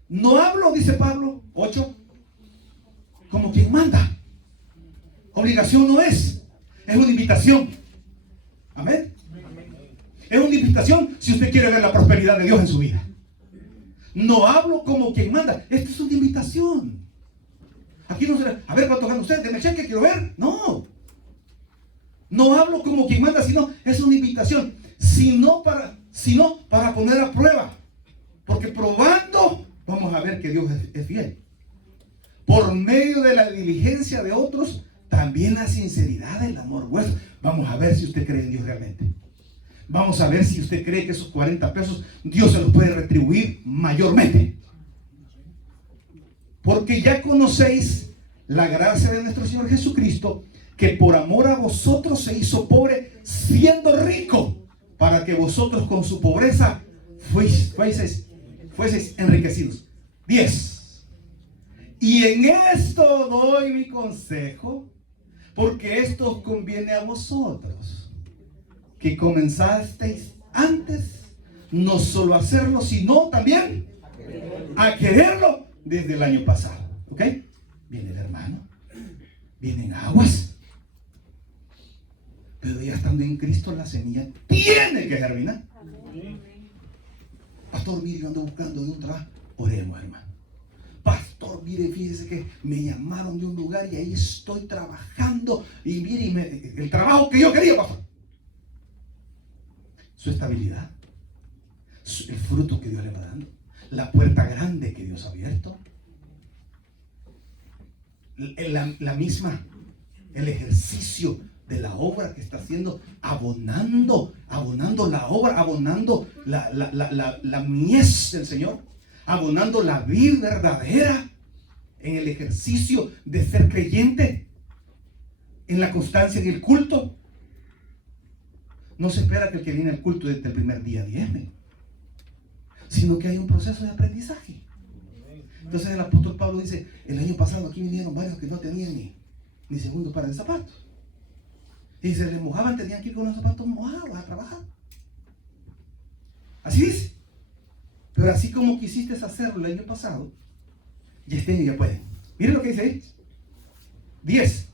No hablo, dice Pablo 8, como quien manda. Obligación no es una invitación. Amén. Es una invitación si usted quiere ver la prosperidad de Dios en su vida. No hablo como quien manda. Esto es una invitación. Aquí no será, a ver cuánto gana usted, deme cheque, quiero ver. No hablo como quien manda, sino es una invitación. Sino para poner a prueba. Porque probando, vamos a ver que Dios es fiel. Por medio de la diligencia de otros, también la sinceridad del amor vuestro. Vamos a ver si usted cree en Dios realmente. Vamos a ver si usted cree que esos 40 pesos Dios se los puede retribuir mayormente. Porque ya conocéis la gracia de nuestro Señor Jesucristo, que por amor a vosotros se hizo pobre, siendo rico, para que vosotros con su pobreza fueseis enriquecidos. 10. Y en esto doy mi consejo, porque esto os conviene a vosotros, que comenzasteis antes, no solo a hacerlo, sino también a quererlo desde el año pasado. ¿Ok? Viene el hermano, vienen aguas, pero ya estando en Cristo la semilla tiene que germinar. Pastor, mire, yo ando buscando de un trabajo. Oremos, hermano. Pastor, mire, fíjese que me llamaron de un lugar y ahí estoy trabajando. Y mire, el trabajo que yo quería, pastor. Su estabilidad, el fruto que Dios le va dando, la puerta grande que Dios ha abierto, la misma, el ejercicio de la obra que está haciendo, abonando la obra, abonando la mies del Señor, abonando la vida verdadera en el ejercicio de ser creyente, en la constancia en el culto. No se espera que el que viene al culto desde el primer día diezme, sino que hay un proceso de aprendizaje. Entonces el apóstol Pablo dice, el año pasado aquí vinieron varios que no tenían ni segundo par de zapatos. Y se les mojaban, tenían que ir con los zapatos mojados a trabajar. Así dice. Pero así como quisiste hacerlo el año pasado, ya estén y ya pueden. Miren lo que dice ahí. 10.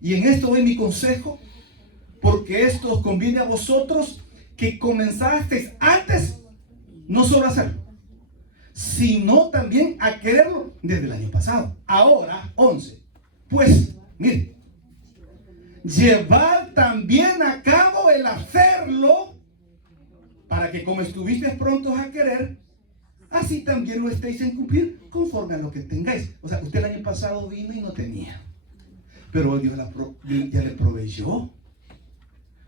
Y en esto doy mi consejo, porque esto os conviene a vosotros, que comenzasteis antes, no solo a hacerlo, sino también a quererlo desde el año pasado. Ahora, 11. Pues, miren, llevad también a cabo el hacerlo, para que como estuvisteis prontos a querer, así también lo estéis en cumplir conforme a lo que tengáis. O sea, usted el año pasado vino y no tenía, pero Dios ya le proveyó.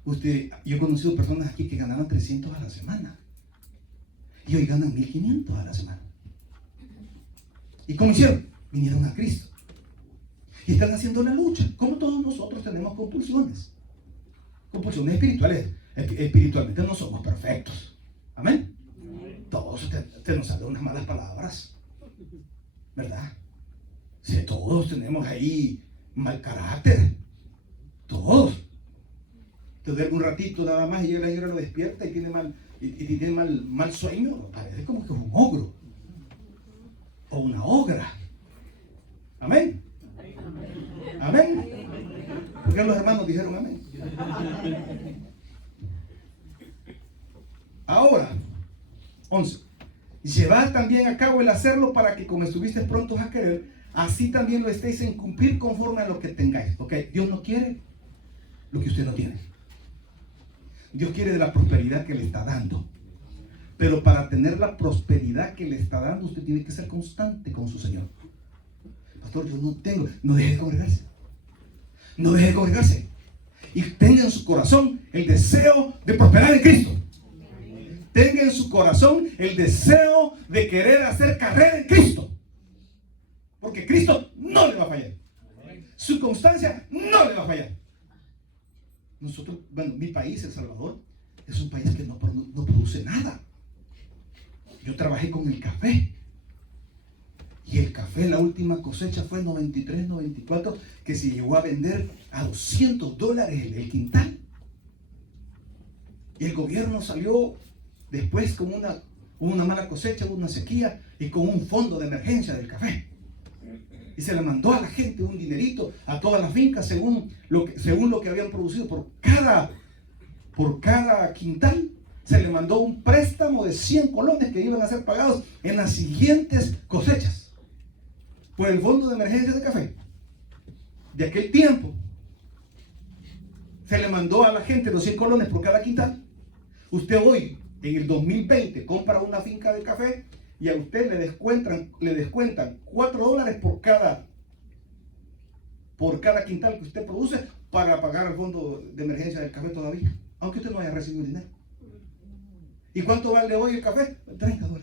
Yo he conocido personas aquí que ganaban 300 a la semana y hoy ganan 1500 a la semana. ¿Y cómo hicieron? Vinieron a Cristo y están haciendo la lucha. Como todos nosotros tenemos compulsiones espirituales. Espiritualmente no somos perfectos. Amén. Todos usted nos sale unas malas palabras, ¿verdad? Sí, todos tenemos ahí mal carácter, todos. Te duerme un ratito nada más y llega la señora, lo despierta y tiene mal sueño. Parece como que es un ogro o una ogra. Amén. Amén. ¿Por qué los hermanos dijeron amén? Ahora, 11. Llevad también a cabo el hacerlo, para que como estuvisteis prontos a querer, así también lo estéis en cumplir conforme a lo que tengáis. ¿Ok? Dios no quiere lo que usted no tiene. Dios quiere de la prosperidad que le está dando. Pero para tener la prosperidad que le está dando, usted tiene que ser constante con su Señor. Pastor, yo no tengo. No deje de congregarse. No deje de congregarse. Y tenga en su corazón el deseo de prosperar en Cristo. Tenga en su corazón el deseo de querer hacer carrera en Cristo. Porque Cristo no le va a fallar. Su constancia no le va a fallar. Nosotros, bueno, mi país, El Salvador, es un país que no produce nada. Yo trabajé con el café. Y el café, la última cosecha fue en 93, 94, que se llegó a vender a $200 el quintal. Y el gobierno salió después con una mala cosecha, una sequía, y con un fondo de emergencia del café. Y se le mandó a la gente un dinerito, a todas las fincas, según lo que habían producido por cada quintal. Se le mandó un préstamo de 100 colones que iban a ser pagados en las siguientes cosechas por el fondo de emergencia de café de aquel tiempo. Se le mandó a la gente los 100 colones por cada quintal. Usted hoy, en el 2020, compra una finca de café y a usted le descuentan $4 por cada quintal que usted produce, para pagar el fondo de emergencia del café todavía, aunque usted no haya recibido dinero. ¿Y cuánto vale hoy el café? $30.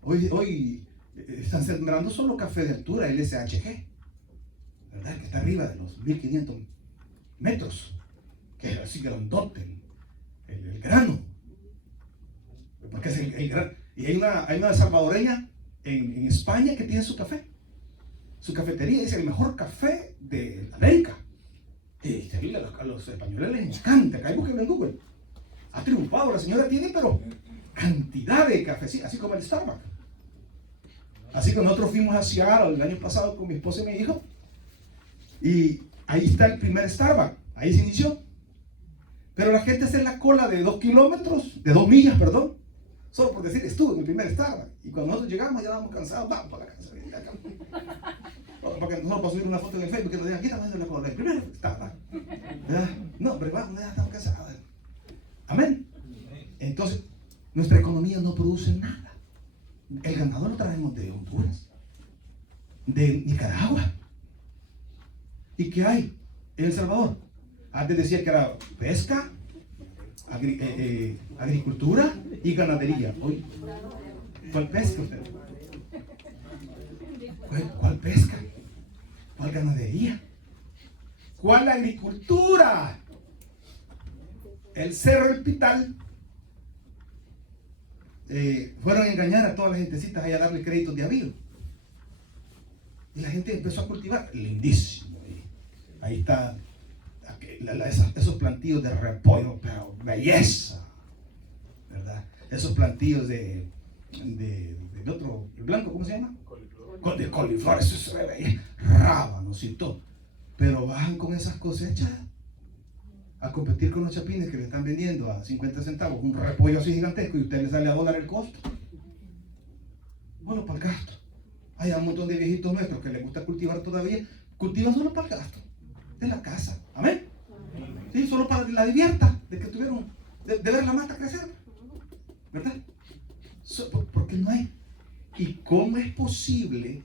Hoy están sembrando solo café de altura, el SHG, ¿verdad? Que está arriba de los 1500 metros, que es así grandote, el grano, porque es el grano. Y hay una salvadoreña en España que tiene su café, su cafetería, dice el mejor café de América. Y a los españoles les encanta, acá búsquenlo en Google. Ha triunfado, la señora tiene, pero cantidad de café, así como el Starbucks. Así que nosotros fuimos a Seattle el año pasado con mi esposa y mi hijo, y ahí está el primer Starbucks, ahí se inició. Pero la gente hace la cola de 2 kilómetros, de 2 millas, perdón, solo por decir, estuve en el primer Starbucks. Y cuando nosotros llegamos ya estábamos cansados, vamos para la casa. Para que nosotros para subir una foto en el Facebook que nos digan, aquí estamos haciendo la cola del primer Starbucks. No, pero vamos, ya estamos cansados. Amén. Entonces, nuestra economía no produce nada. El ganado lo traemos de Honduras, de Nicaragua. ¿Y qué hay en El Salvador? Antes decía que era pesca, agricultura y ganadería. Hoy, ¿cuál pesca usted? ¿Cuál pesca? ¿Cuál ganadería? ¿Cuál agricultura? El Cerro del Pital. Fueron a engañar a todas las gentecitas y a darle créditos de avío. Y la gente empezó a cultivar. Lindísimo. Ahí está esos plantíos de repollo, pero belleza, ¿verdad? Esos plantíos del otro, el blanco, ¿cómo se llama? Coliflor. De coliflor, eso se ve belleza, rábanos y todo. Pero bajan con esas cosechas a competir con los chapines que le están vendiendo a 50 centavos un repollo así gigantesco y usted le sale a $1 el costo. Bueno, para el gasto. Hay un montón de viejitos nuestros que les gusta cultivar todavía, cultivan solo para el gasto de la casa. Amén. Sí, solo para que la divierta de que tuvieron de ver la mata crecer, ¿verdad? Porque no hay. ¿Y cómo es posible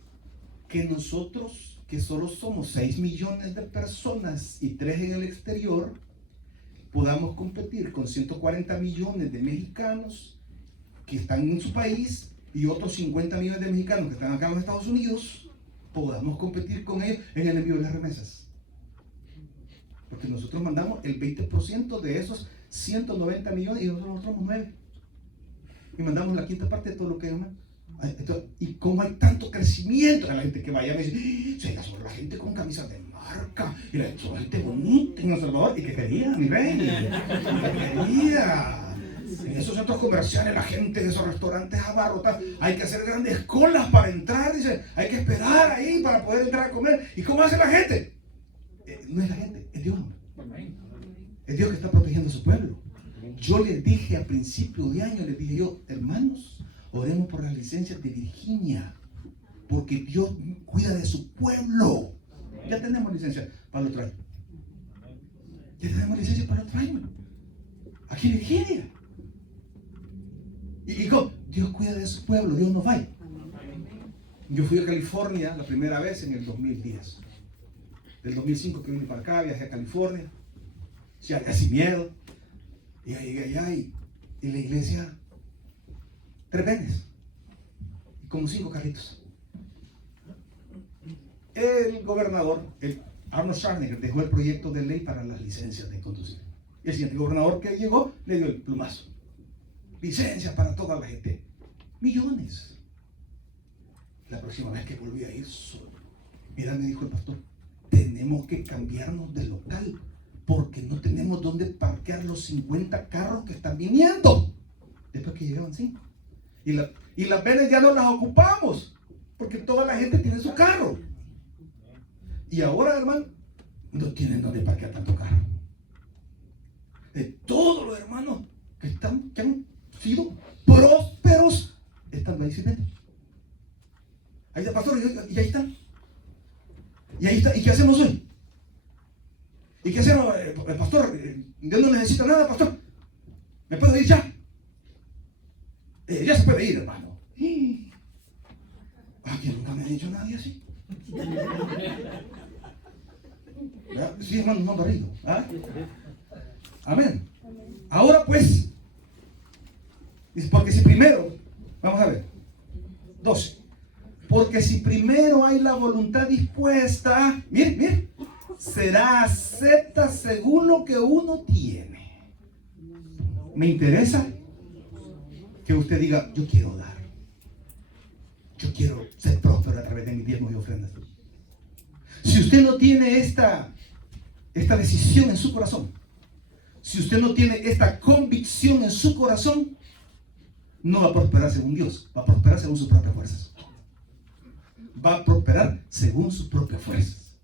que nosotros, que solo somos 6 millones de personas y 3 en el exterior, podamos competir con 140 millones de mexicanos que están en su país y otros 50 millones de mexicanos que están acá en los Estados Unidos, podamos competir con ellos en el envío de las remesas? Porque nosotros mandamos el 20% de esos 190 millones y nosotros somos 9. Y mandamos la quinta parte de todo lo que hay. ¿Y cómo hay tanto crecimiento? La gente que vaya me dice, son la gente con camisas de marca, y la gente bonita en El Salvador, y que quería, mi rey, que quería. En esos centros comerciales, la gente de esos restaurantes abarrotados, hay que hacer grandes colas para entrar, dice, hay que esperar ahí para poder entrar a comer. ¿Y cómo hace la gente? No es la gente, es Dios. Es Dios que está protegiendo a su pueblo. Yo les dije a principio de año, les dije yo, hermanos, oremos por las licencias de Virginia, porque Dios cuida de su pueblo. Ya tenemos licencia para el otro año. Ya tenemos licencia para el otro año. Aquí en Virginia. Y digo, Dios cuida de su pueblo, Dios nos va. Yo fui a California la primera vez en el 2010. Del 2005 que vine para acá, viajé a California, ya casi miedo. Y ahí llegué allá y la iglesia, 3 venes y como 5 carritos. El gobernador, el Arnold Schwarzenegger, dejó el proyecto de ley para las licencias de conducir. Y el siguiente gobernador que llegó le dio el plumazo. Licencia para toda la gente. Millones. La próxima vez que volví a ir solo, mira, me dijo el pastor, tenemos que cambiarnos de local porque no tenemos dónde parquear los 50 carros que están viniendo. Después que llegaban 5. Y las venes ya no las ocupamos porque toda la gente tiene su carro. Y ahora, hermano, no tienen dónde parquear tanto carro. De todos los hermanos que han sido prósperos están ahí sin venta. Ahí está, pastor, y ahí están. Y ahí está. ¿Y qué hacemos hoy? ¿Y qué hacemos, pastor? Dios no necesita nada, pastor. ¿Me puedo ir ya? Ya se puede ir, hermano. Aquí nunca me ha dicho nadie así. Sí, hermano, no han barrido. Amén. Ahora pues, porque si primero, vamos a ver, 12. Porque si primero hay la voluntad dispuesta, mire, será acepta según lo que uno tiene. Me interesa que usted diga, yo quiero dar. Yo quiero ser próspero a través de mis diezmos y ofrendas. Si usted no tiene esta decisión en su corazón, si usted no tiene esta convicción en su corazón, no va a prosperar según Dios, va a prosperar según sus propias fuerzas. Va a prosperar según sus propias fuerzas,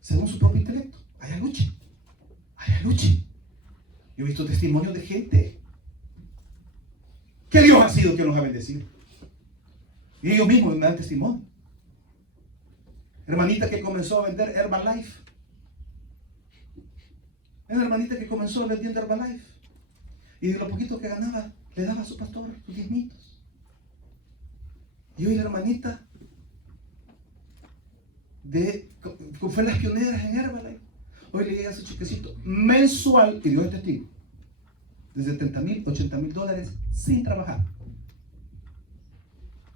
según su propio intelecto. Haya lucha. Yo he visto testimonios de gente que Dios ha sido quien los ha bendecido. Y ellos mismos me dan testimonio. Hermanita que comenzó a vender Herbalife. Una hermanita que comenzó vendiendo Herbalife. Y de lo poquito que ganaba, le daba a su pastor sus diezmitos. Y hoy la hermanita fue las pioneras en Herbalife. Hoy le llega su chequecito mensual, y Dios es testigo, de $70,000, $80,000 sin trabajar.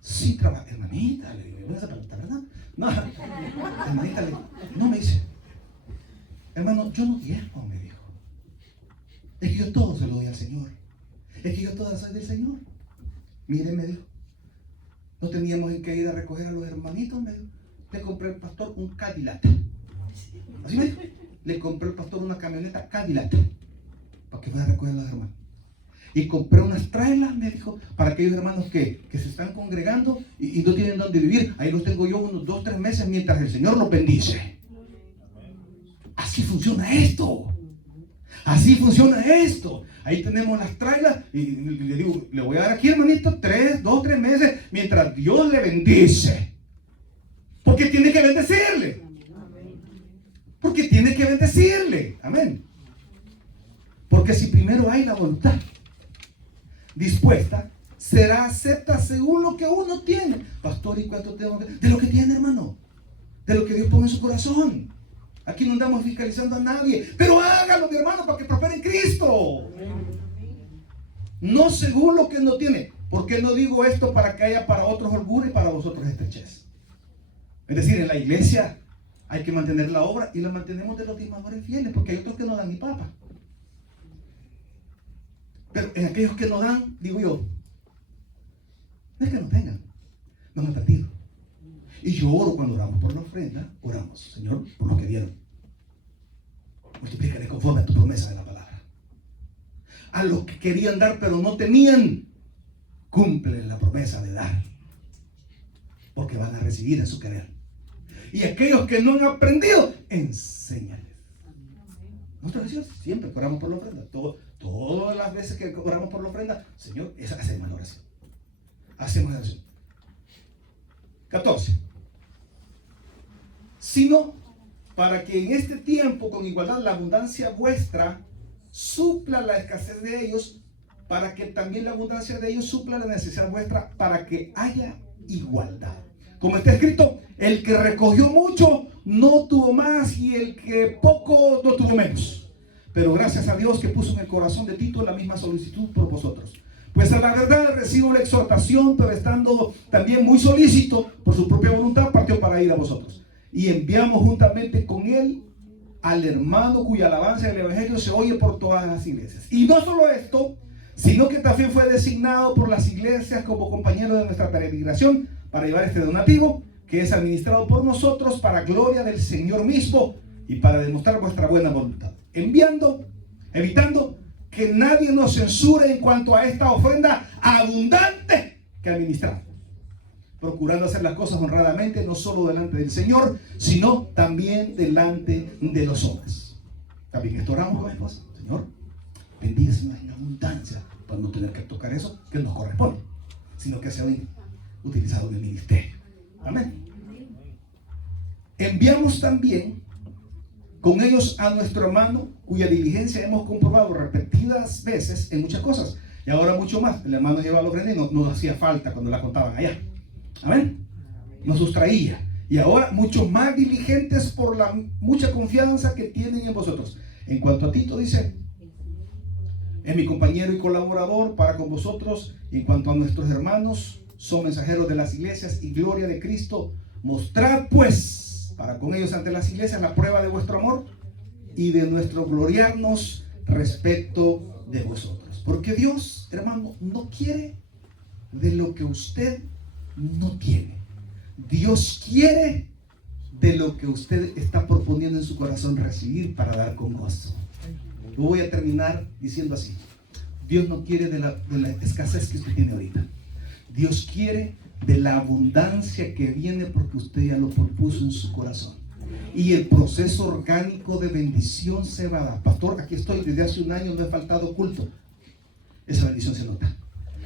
Sin trabajar. Hermanita, le digo, ¿esa pregunta, verdad? No, hermanita, no me dice, hermano, yo no diezmo, me dijo. Es que yo todo se lo doy al Señor. Es que yo todo soy del Señor. Miren, me dijo, no teníamos que ir a recoger a los hermanitos, me dijo. Le compré al pastor un Cadillac. Así me dijo. Le compré al pastor una camioneta Cadillac para que fuera a recoger a los hermanos. Y compré unas trailers, me dijo, para aquellos hermanos que se están congregando y no tienen dónde vivir. Ahí los tengo yo unos 2 o 3 meses mientras el Señor los bendice. Así funciona esto. Así funciona esto. Ahí tenemos las trailers y le digo, le voy a dar aquí, hermanito, 2 o 3 meses mientras Dios le bendice. Porque tiene que bendecirle. Porque tiene que bendecirle. Amén. Porque si primero hay la voluntad dispuesta, será acepta según lo que uno tiene. Pastor, ¿y cuánto tengo? De lo que tiene, hermano. De lo que Dios pone en su corazón. Aquí no andamos fiscalizando a nadie. Pero hágalo, mi hermano, para que prospere en Cristo. No según lo que no tiene. Porque no digo esto para que haya para otros holgura y para vosotros estrechez. Es decir, en la iglesia hay que mantener la obra y la mantenemos de los diezmadores fieles, porque hay otros que no dan ni papa. Pero en aquellos que no dan, digo yo, no es que no tengan, no han perdido. Y yo oro cuando oramos por la ofrenda, oramos, Señor, por lo que dieron. Multiplícale conforme a tu promesa de la palabra. A los que querían dar pero no tenían, cumple la promesa de dar, porque van a recibir en su querer. Y aquellos que no han aprendido, enséñales. Nosotros decimos siempre que oramos por la ofrenda, todas las veces que oramos por la ofrenda, Señor, hacemos la oración. Hacemos la oración. 14. Sino para que en este tiempo con igualdad la abundancia vuestra supla la escasez de ellos, para que también la abundancia de ellos supla la necesidad vuestra, para que haya igualdad. Como está escrito, el que recogió mucho no tuvo más y el que poco no tuvo menos. Pero gracias a Dios que puso en el corazón de Tito la misma solicitud por vosotros. Pues a la verdad recibo la exhortación, pero estando también muy solícito por su propia voluntad, partió para ir a vosotros. Y enviamos juntamente con él al hermano cuya alabanza del evangelio se oye por todas las iglesias. Y no solo esto, sino que también fue designado por las iglesias como compañero de nuestra peregrinación para llevar este donativo, que es administrado por nosotros para gloria del Señor mismo y para demostrar vuestra buena voluntad, evitando que nadie nos censure en cuanto a esta ofrenda abundante que administramos, procurando hacer las cosas honradamente, no solo delante del Señor, sino también delante de los hombres. También esto oramos con mi esposa: Señor, bendícenos en abundancia, para no tener que tocar eso que nos corresponde, sino que sea utilizado en el ministerio. Amén. Enviamos también con ellos a nuestro hermano, cuya diligencia hemos comprobado repetidas veces en muchas cosas, y ahora mucho más. El hermano lleva la ofrenda y no nos hacía falta cuando la contaban allá. Amén. Nos sustraía. Y ahora mucho más diligentes por la mucha confianza que tienen en vosotros. En cuanto a Tito, dice, es mi compañero y colaborador para con vosotros. En cuanto a nuestros hermanos, son mensajeros de las iglesias y gloria de Cristo. Mostrad pues para con ellos ante las iglesias la prueba de vuestro amor y de nuestro gloriarnos respecto de vosotros. Porque Dios, hermano, no quiere de lo que usted no tiene. Dios quiere de lo que usted está proponiendo en su corazón recibir para dar con gozo. Yo voy a terminar diciendo así: Dios no quiere de la escasez que usted tiene ahorita. Dios quiere de la abundancia que viene porque usted ya lo propuso en su corazón. Y el proceso orgánico de bendición se va a dar. Pastor, aquí estoy desde hace un año, no he faltado culto. Esa bendición se nota.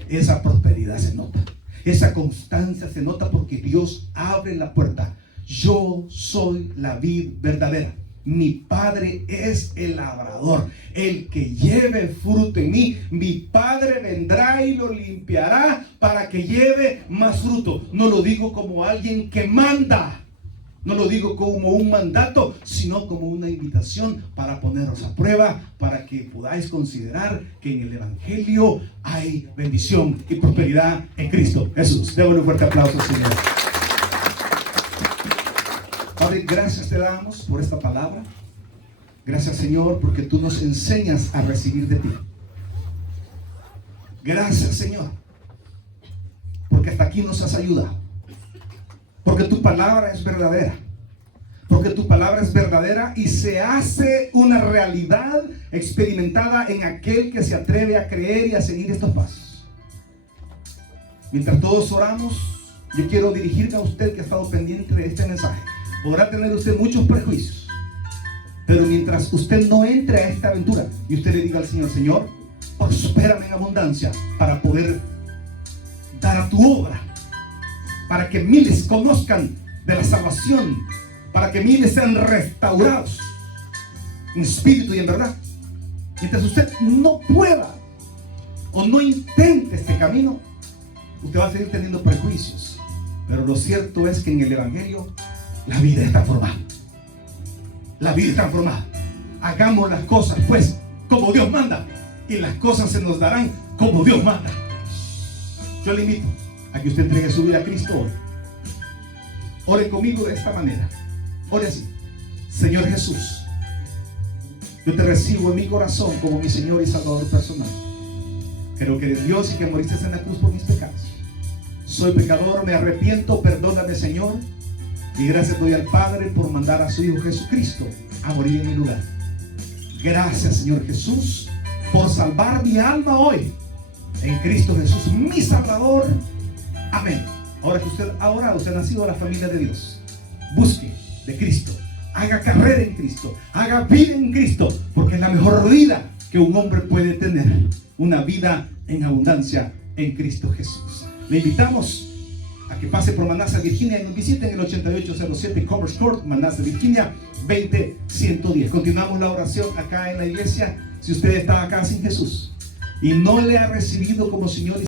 Esa prosperidad se nota. Esa constancia se nota porque Dios abre la puerta. Yo soy la vid verdadera. Mi Padre es el labrador, el que lleve fruto en mí. Mi Padre vendrá y lo limpiará para que lleve más fruto. No lo digo como alguien que manda, no lo digo como un mandato, sino como una invitación para poneros a prueba, para que podáis considerar que en el Evangelio hay bendición y prosperidad en Cristo Jesús. Démosle un fuerte aplauso, Señor. Padre, gracias te damos por esta palabra. Gracias, Señor, porque tú nos enseñas a recibir de ti. Gracias, Señor, porque hasta aquí nos has ayudado. Porque tu palabra es verdadera. Porque tu palabra es verdadera y se hace una realidad experimentada en aquel que se atreve a creer y a seguir estos pasos. Mientras todos oramos, yo quiero dirigirme a usted que ha estado pendiente de este mensaje. Podrá tener usted muchos prejuicios, pero mientras usted no entre a esta aventura y usted le diga al Señor: Señor, prospérame en abundancia para poder dar a tu obra, para que miles conozcan de la salvación, para que miles sean restaurados en espíritu y en verdad. Mientras usted no pueda o no intente este camino, usted va a seguir teniendo prejuicios. Pero lo cierto es que en el Evangelio la vida es transformada. La vida es transformada. Hagamos las cosas pues como Dios manda, y las cosas se nos darán como Dios manda. Yo le invito a que usted entregue su vida a Cristo hoy. Ore conmigo de esta manera. Ore así: Señor Jesús, yo te recibo en mi corazón como mi Señor y Salvador personal. Creo que eres Dios y que moriste en la cruz por mis pecados. Soy pecador, me arrepiento, perdóname, Señor. Y gracias doy al Padre por mandar a su Hijo Jesucristo a morir en mi lugar. Gracias, Señor Jesús, por salvar mi alma hoy en Cristo Jesús, mi Salvador. Amén. Ahora que usted ha orado, usted ha nacido a la familia de Dios. Busque de Cristo, haga carrera en Cristo, haga vida en Cristo, porque es la mejor vida que un hombre puede tener. Una vida en abundancia en Cristo Jesús. Le invitamos a que pase por Manassas, Virginia, y nos visiten en el 8807 Commerce Court, Manassas, Virginia, 20110. Continuamos la oración acá en la iglesia. Si usted está acá sin Jesús y no le ha recibido como Señor y